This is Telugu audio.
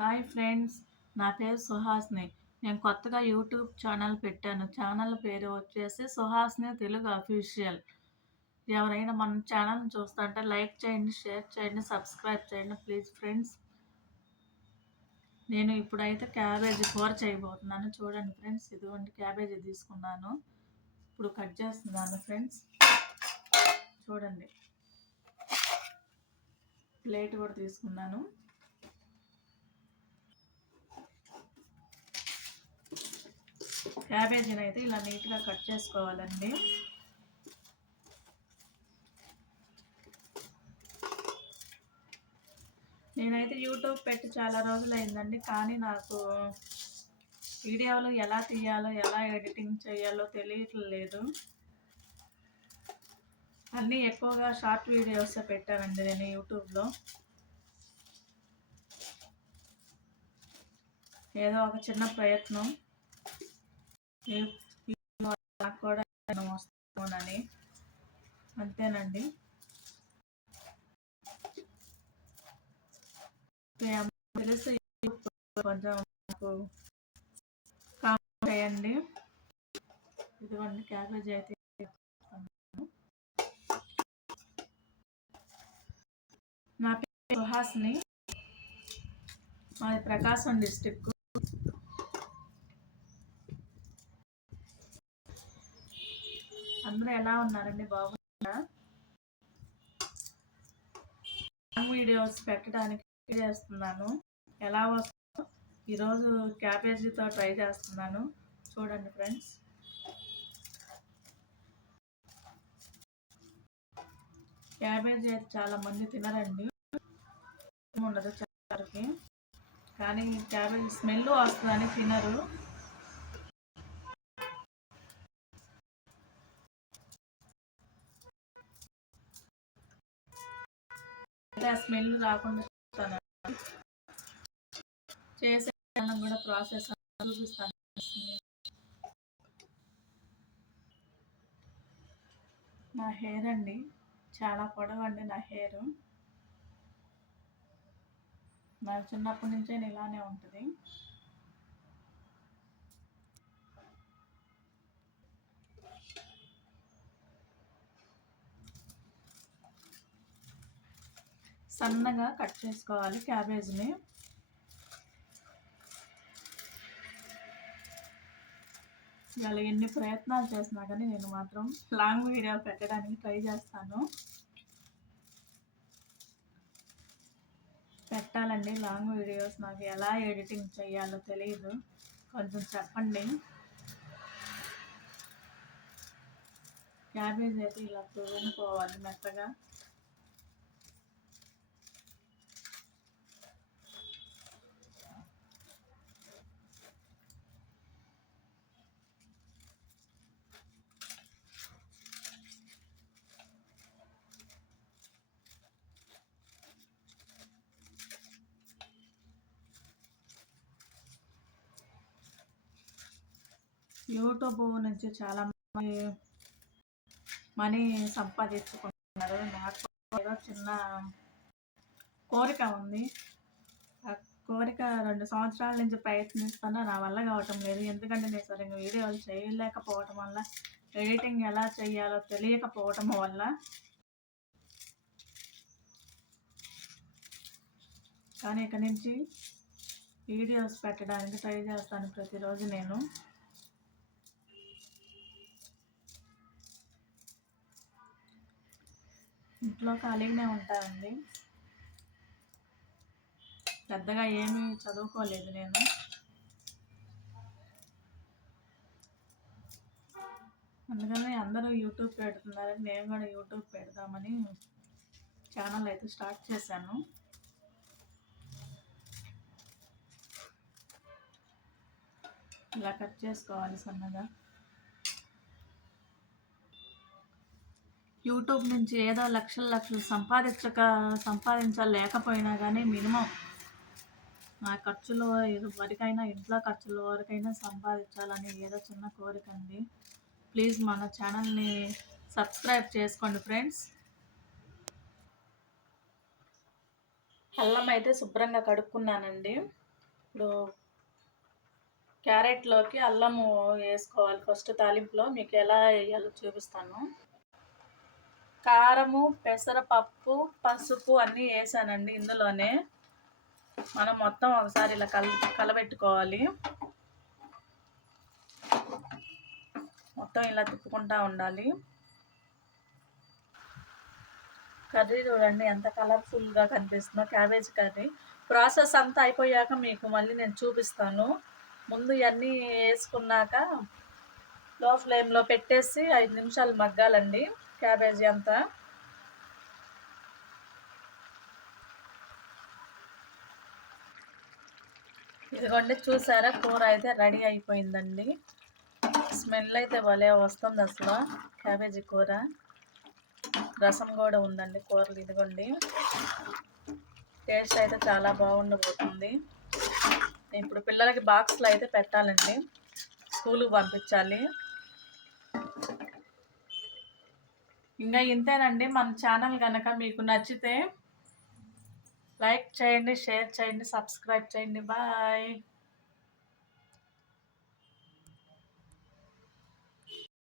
హాయ్ ఫ్రెండ్స్ నా పేరు సుహాస్ని. నేను కొత్తగా యూట్యూబ్ ఛానల్ పెట్టాను. ఛానల్ పేరు వచ్చేసి సుహాస్ని తెలుగు అఫీషియల్. ఎవరైనా మన ఛానల్ చూస్తుంటే లైక్ చేయండి షేర్ చేయండి సబ్స్క్రైబ్ చేయండి ప్లీజ్ ఫ్రెండ్స్. నేను ఇప్పుడైతే క్యాబేజీ కూర చేయబోతున్నాను. చూడండి ఫ్రెండ్స్ ఇదిగోండి క్యాబేజీ తీసుకున్నాను. ఇప్పుడు కట్ చేస్తున్నాను ఫ్రెండ్స్. చూడండి. ప్లేట్ కూడా తీసుకున్నాను. క్యాబేజీని అయితే ఇలా నీట్గా కట్ చేసుకోవాలండి. నేనైతే యూట్యూబ్ పెట్టి చాలా రోజులు అయిందండి కానీ నాకు వీడియోలు ఎలా తీయాలో ఎలా ఎడిటింగ్ చేయాలో తెలియట్లేదు. అన్నీ ఎక్కువగా షార్ట్ వీడియోస్ పెట్టానండి నేను యూట్యూబ్లో. ఏదో ఒక చిన్న ప్రయత్నం. నాకు కూడా వస్తానని అంతేనండి తెలుసు కొంచెం నాకు కామెంట్ చేయండి ఇదిగోండి క్యాబేజ్ అయితే నా పేరు సుహాస్ని. మాది ప్రకాశం డిస్టిక్ అందరూ ఎలా ఉన్నారండి? బాగున్నారా? వీడియోస్ పెట్టడానికి ట్రై చేస్తున్నాను. ఎలా వస్తుందో ఈరోజు క్యాబేజీతో ట్రై చేస్తున్నాను. చూడండి ఫ్రెండ్స్. క్యాబేజీ అయితే చాలా మంది తినరండి. ఉండదు చాలా కానీ క్యాబేజీ స్మెల్ వస్తుందని తినరు. ఆ స్మెల్ రాకుండా చూస్తాను. చేసే కూడా ప్రాసెస్ చూపిస్తాను. నా హెయిర్ అండి చాలా పొడవండి నా హెయిర్ నాకు చిన్నప్పటి నుంచే ఇలానే ఉంటుంది. సన్నగా కట్ చేసుకోవాలి క్యాబేజ్ని. ఇలా ఎన్ని ప్రయత్నాలు చేసినా కానీ నేను మాత్రం లాంగ్ వీడియో పెట్టడానికి ట్రై చేస్తాను. పెట్టాలండి లాంగ్ వీడియోస్. నాకు ఎలా ఎడిటింగ్ చేయాలో తెలియదు కొంచెం చెప్పండి. క్యాబేజ్ అయితే ఇలా తురుముకోవాలి మెత్తగా. యూట్యూబ్ నుంచి చాలా మంది మనీ సంపాదించుకుంటున్నారు. నాకు ఏదో చిన్న కోరిక ఉంది. ఆ కోరిక రెండు సంవత్సరాల నుంచి ప్రయత్నిస్తున్నా నా వల్ల కావటం లేదు. ఎందుకంటే నేను సరిగ్గా వీడియోలు చేయలేకపోవటం వల్ల ఎడిటింగ్ ఎలా చేయాలో తెలియకపోవటం వల్ల కానీ ఇక్కడి నుంచి వీడియోస్ పెట్టడానికి ట్రై చేస్తాను ప్రతిరోజు నేను. ఇంట్లో ఖాళీగానే ఉంటానండి. పెద్దగా ఏమీ చదువుకోలేదు నేను. అందుకని అందరూ యూట్యూబ్ పెడుతున్నారని నేను కూడా యూట్యూబ్ పెడదామని ఛానల్ అయితే స్టార్ట్ చేశాను. ఇలా కట్ చేసుకోవాలి సన్నగా. యూట్యూబ్ నుంచి ఏదో లక్షల లక్షలు సంపాదించక సంపాదించలేకపోయినా కానీ మినిమం నా ఖర్చులు వరకైనా ఇంట్లో ఖర్చుల వరకైనా సంపాదించాలని ఏదో చిన్న కోరిక అండి. ప్లీజ్ మన ఛానల్ని సబ్స్క్రైబ్ చేసుకోండి ఫ్రెండ్స్. అల్లం అయితే శుభ్రంగా కడుక్కున్నానండి. ఇప్పుడు క్యారెట్లోకి అల్లము వేసుకోవాలి ఫస్ట్ తాలింపులో. మీకు ఎలా వేయాలో చూపిస్తాను. కారము పెసరపప్పు పసుపు అన్నీ వేసానండి ఇందులోనే. మనం మొత్తం ఒకసారి ఇలా కల కలబెట్టుకోవాలి. మొత్తం ఇలా తిప్పుకుంటా ఉండాలి. కర్రీ చూడండి ఎంత కలర్ఫుల్గా కనిపిస్తుందో క్యాబేజ్ కర్రీ. ప్రాసెస్ అంతా అయిపోయాక మీకు మళ్ళీ నేను చూపిస్తాను. ముందు ఇవన్నీ వేసుకున్నాక లో ఫ్లేమ్లో పెట్టేసి ఐదు నిమిషాలు మగ్గాలండి క్యాబేజీ అంతా. ఇదిగోండి చూసారా? కూర అయితే రెడీ అయిపోయిందండి. స్మెల్ అయితే భలే వస్తుంది అసలు క్యాబేజీ కూర. రసం కూడా ఉందండి కూరలు ఇదిగోండి. టేస్ట్ అయితే చాలా బాగుండబోతుంది. ఇప్పుడు పిల్లలకి బాక్స్లో అయితే పెట్టాలండి. స్కూల్కి పంపించాలి. ఇంకా ఇంతేనండి మన ఛానల్ కనుక మీకు నచ్చితే లైక్ చేయండి షేర్ చేయండి సబ్స్క్రైబ్ చేయండి. బాయ్.